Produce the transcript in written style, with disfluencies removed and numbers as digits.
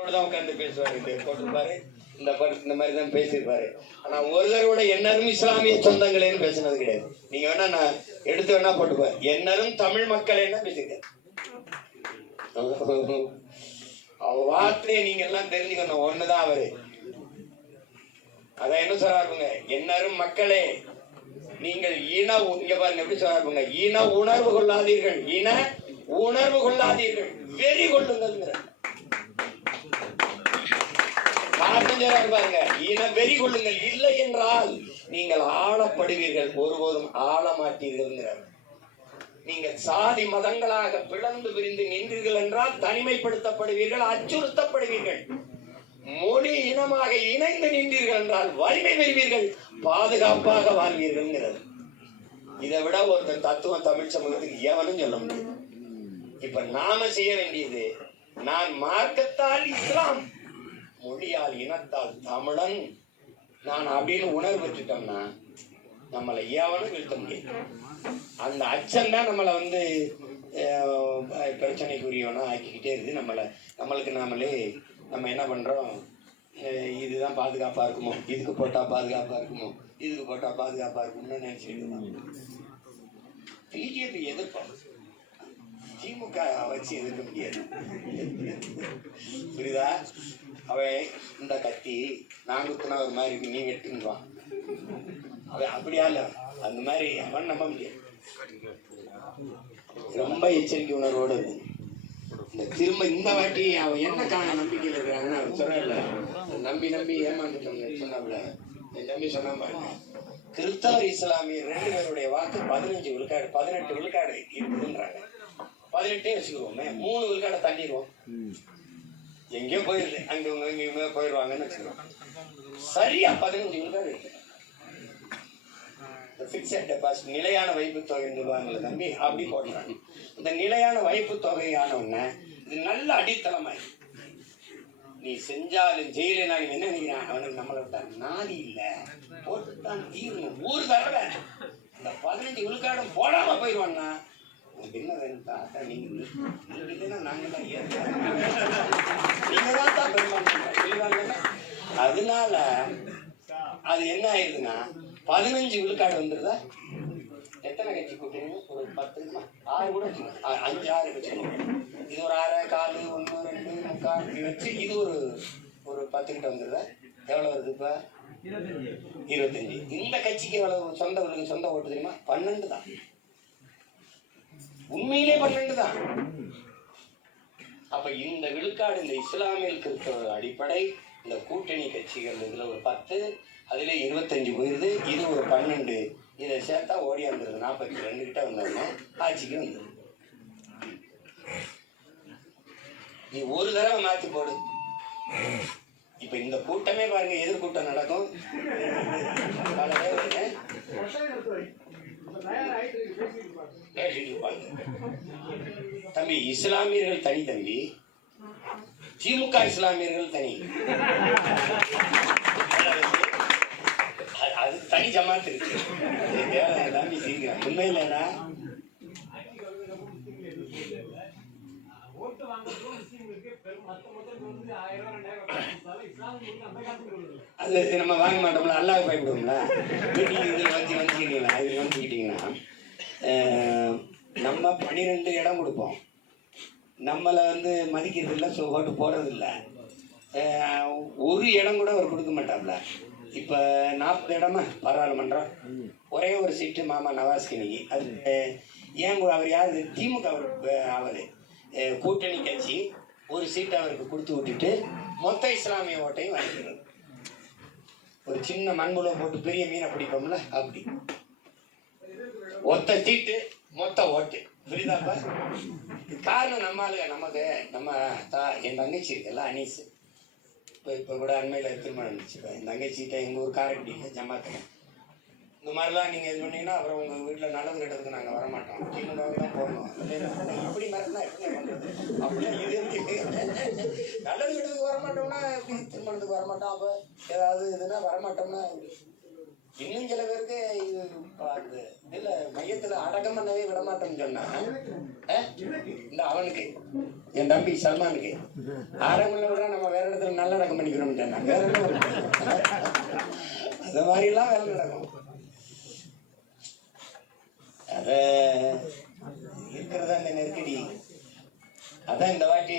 உட்கார்ந்து பேசுவாரு. போட்டிருப்பாரு இந்த மாதிரி தான் பேசியிருப்பாரு. ஆனா ஒருத்தர் கூட என்னரும் இஸ்லாமிய சொந்தங்களேன்னு பேசினது கிடையாது. நீங்க வேணா நான் எடுத்து வேணா போட்டுப்பாரு, என்னரும் தமிழ் மக்கள் என்ன பேசிருக்க அவ வார்த்தையை நீங்க எல்லாம் தெரிஞ்சுக்கணும். ஒண்ணுதான் அவரு அதான் என்ன சொல்றாருங்க, என்னரும் மக்களே நீங்கள் இன இங்க பாருங்க எப்படி சொல்றாருங்க, இன உணர்வு கொள்ளாதீர்கள், இன உணர்வு கொள்ளாதீர்கள், வெறி கொள்ளுங்கள். பாருங்க, இன வெறி கொள்ளுங்கள், இல்லை என்றால் நீங்கள் ஆளப்படுவீர்கள், ஒருபோதும் ஆள மாட்டீர்கள். நீங்கள் சாதி மதங்களாக பிளந்து விரிந்து நின்றீர்கள் என்றால் தனிமைப்படுத்தப்படுவீர்கள், அச்சுறுத்தப்படுவீர்கள். மொழி இனமாக இணைந்து நின்றீர்கள் என்றால் வலிமை பெறுவீர்கள், பாதுகாப்பாக வாழ்வீர்கள். இதை விட ஒருத்தர் தத்துவம் தமிழ் சமூகத்துக்கு எவனும் சொல்ல முடியாது. இப்ப நாம செய்ய வேண்டியது, நான் மார்க்கத்தால் இஸ்லாம், மொழியால் இனத்தால் தமிழன் நான் அப்படின்னு உணர்வு பெற்றுட்டோம்னா நம்மளை எவனும் வீழ்த்த முடியாது. அந்த அச்சம் தான் நம்மளை பிரச்சனைக்குரியவனா ஆக்கிக்கிட்டே இருக்கு. நம்மளுக்கு நாமளே நம்ம என்ன பண்றோம், இதுதான் பாதுகாப்பா இருக்குமோ, இதுக்கு போட்டா பாதுகாப்பா இருக்குமோ, இதுக்கு போட்டா பாதுகாப்பா இருக்கும்னு நினைச்சிட்டு பிஜேபி எதிர்ப்போம், திமுக வச்சு எதிர்க்க முடியாது. புரியுதா? அவன் இந்த கத்தி நான் குத்துனா ஒரு மாதிரி இருக்கு, நீ வெட்டுன்றான். அவன் அப்படியா இல்ல, அந்த மாதிரி அவன் நம்ப முடியாது. ரொம்ப எச்சரிக்கை உணர்வோடு இந்த திரும்ப இந்த வாட்டி அவன் என்ன நம்பிக்கையில் இருக்கிறாங்கன்னு அவன் சொல்லல, நம்பி ஏமாந்துட்டோம்னு சொன்னாப்ல. என் தம்பி சொன்னா, கிறிஸ்தவர் இஸ்லாமியர் 2 பேருடைய வாக்கு 15 விழுக்காடு 18 விழுக்காடு இருக்குதுன்றாங்க. 18 வச்சுக்குவோமே, 3 விழுக்காடை தள்ளிடுவோம், எங்கேயோ போயிருது, அங்கவங்க இங்கேயுமே போயிடுவாங்கன்னு வச்சுக்கிறோம். சரியா 15 விழுக்காடு இருக்கு. பிக்சட் டெபாசிட், நிலையான வைப்பு தொகைன்னு சொல்லுவாங்கல்ல தம்பி, அப்படி போடுறாங்க. இந்த நிலையான வைப்பு தொகையானவன இது நல்ல அடித்தளமா இருக்கு. நீ செஞ்சாலும் ஜெயிலா நீ என்ன நினைக்கிறான், அவனுக்கு நம்மளை விட்டா நாதி இல்ல, போட்டுத்தான் தீரணும். ஒரு தடவை இந்த 15 விழுக்காடும் போடாம போயிடுவான்னா என்ன வேணும் தாத்தா, நீங்க இல்லைன்னா நாங்கதான் நீங்க தான் பெருமாள். அதனால அது என்ன ஆயிருதுன்னா 15 விழுக்காடு வந்துருதா. எத்தனை கட்சி கூட்டணி? ஒரு 10 6 கூட வச்சுக்கணும், 5 6 வச்சுக்கணும். இது ஒரு 6 1/4 1 2 3/4 இப்படி வச்சு இது ஒரு 10 கிட்ட வந்துருதா. எவ்வளவு வருது இப்ப? 25. இந்த கட்சிக்கு எவ்வளவு சொந்த ஓட்டு தெரியுமா? 12 தான். உண்மையிலே 12 தான். அப்ப இந்த விழுக்காடு இந்த இஸ்லாமியல் கிறிஸ்தவ அடிப்படை, இந்த கூட்டணி கட்சிகள் இதுல ஒரு 10, அதுல 25 போயிருது, இது ஒரு 12, இதை சேர்த்தா ஓடியாந்துருது 42 கிட்ட வந்தோம்னா ஆட்சிக்கு வந்துடும். நீ ஒரு தடவை மாத்தி போடு. இப்ப இந்த கூட்டமே பாருங்க, எதிர்கூட்டம் நடக்கும். தம்பி, இஸ்லாமியர்கள் தனி தம்பி, திமுக இஸ்லாமியர்கள் தனி, அது தனி ஜமாத்து இருக்கு. தம்பி சீக்கிரம் உண்மையிலடா அது நம்ம வாங்க மாட்டோம்ல, அல்லாஹ் பயப்படுவோம்ல. இதுல வந்துக்கிட்டீங்கன்னா நம்ம 12 இடம் கொடுப்போம், நம்மளை மதிக்கிறது இல்லை, ஓட்டு போடுறது இல்லை. ஒரு இடம் கூட அவர் கொடுக்க மாட்டாப்ல. இப்போ 40 இடமா பாராளுமன்றம், ஒரே ஒரு சீட்டு மாமா நவாஸ் கனி. அது ஏன் அவர் யார்? திமுக. அவர் கூட்டணி கட்சி ஒரு சீட்டை அவருக்கு கொடுத்து விட்டுட்டு மொத்த இஸ்லாமிய ஓட்டையும் வாங்கிக்கிறது. ஒரு சின்ன மண்புல போட்டு பெரிய மீனை பிடிப்போம்ல, அப்படி ஒத்த சீட்டு மொத்த ஓட்டு. புரியுதாப்பா? காரணம் நமக்கு என் தங்கச்சி இருக்குல்ல அனீஸ், இப்போ கூட அண்மையில் திருமணம் இருந்துச்சு. என் தங்கச்சிட்ட எங்கள் ஊர் காரைக்குடியில் ஜமாத்துல இந்த மாதிரிலாம் நீங்கள் இது பண்ணீங்கன்னா அப்புறம் உங்கள் வீட்டில் நல்லது கெட்டதுக்கு நாங்கள் வரமாட்டோம், திமுக தான் போடணும். எப்படி மறந்தா எப்படி பண்ணுறது? அப்படின்னா இது நல்லது கெட்டதுக்கு வரமாட்டோம்னா எப்படி திருமணத்துக்கு வரமாட்டோம்? அப்போ ஏதாவது இதுனா வரமாட்டோம்னா இன்னும் சில பேருக்கு இது இதில் மையத்தில் அடக்கம் பண்ணவே விடமாட்டோம்னு சொன்னா இந்த அவனுக்கு என் தம்பி சல்மானுக்கு ஆரம்பில் விட நம்ம வேற இடத்துல நல்ல ரகம் பண்ணிக்கிறோம். வேற என்ன அந்த மாதிரிலாம் வேலை நடக்கும். அத இருக்கிறதா இந்த நெருக்கடி. அதான் இந்த வாட்டி